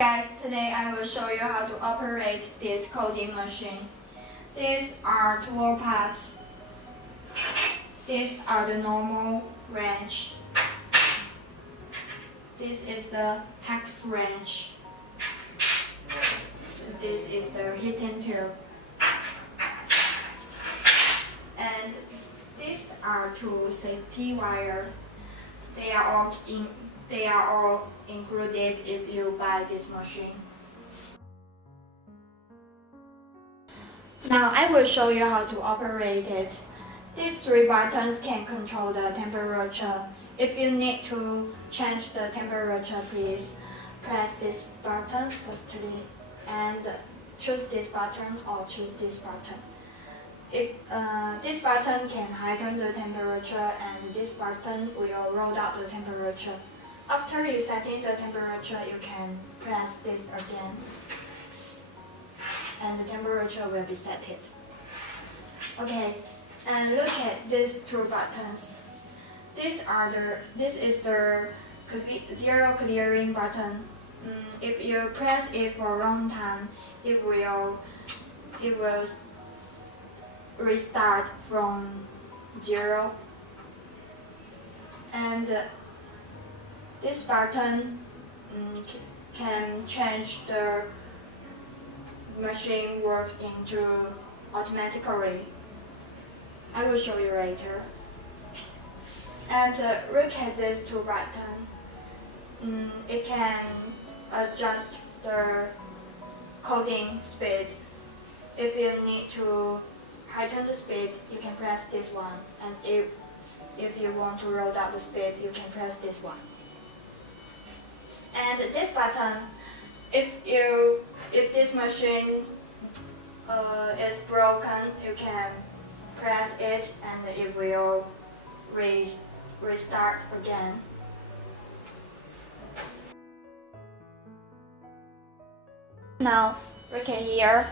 Guys, today I will show you how to operate this coding machine. These are tool paths. These are the normal range. This is the hex range. This is the heating tube. And these are two safety wires. They are all included if you buy this machine. Now I will show you how to operate it. These three buttons can control the temperature. If you need to change the temperature, please press this button firstly and choose this button or choose this button. If this button can heighten the temperature and this button will roll down the temperature. After you setting the temperature, you can press this again and the temperature will be set. Okay, and look at these two buttons. This is the zero clearing button. If you press it for a long time, it will restart from 0. And this button can change the machine work into automatically. I will show you later. And look at these two buttons. It can adjust the coding speed. If you need to heighten the speed, you can press this one. And if you want to roll down the speed, you can press this one. And this button, if this machine is broken, you can press it and it will restart again. Now look at here.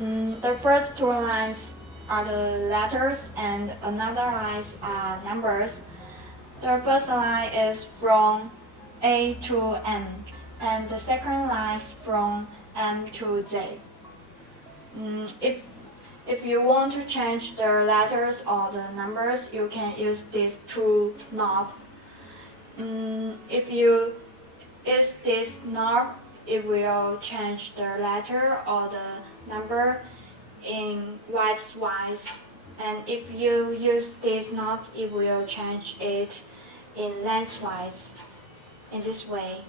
The first two lines are the letters and another lines are numbers. The first line is from A to M and the second line is from M to Z. If you want to change the letters or the numbers, you can use these two knobs. If you use this knob, it will change the letter or the number in widthwise. And if you use this knob, it will change it in lengthwise, in this way.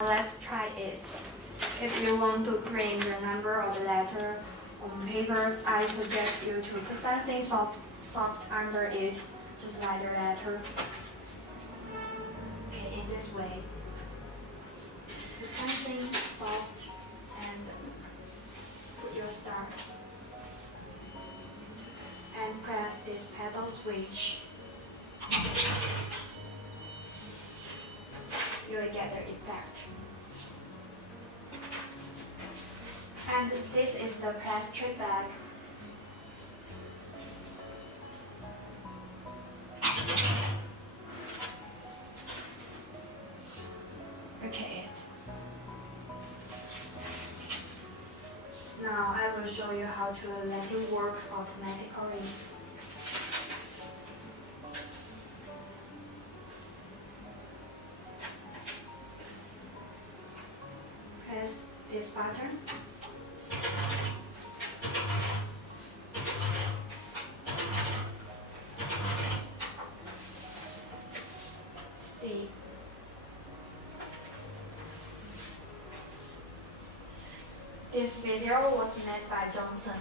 Let's try it. If you want to print the number or the letter on papers, I suggest you to put something soft under it, just like the letter. Okay, in this way. Put something soft and put your star. And press this pedal switch. You will get the effect. And this is the plastic bag. Okay. Now I will show you how to let it work automatically. Press this button. This video was made by Johnson.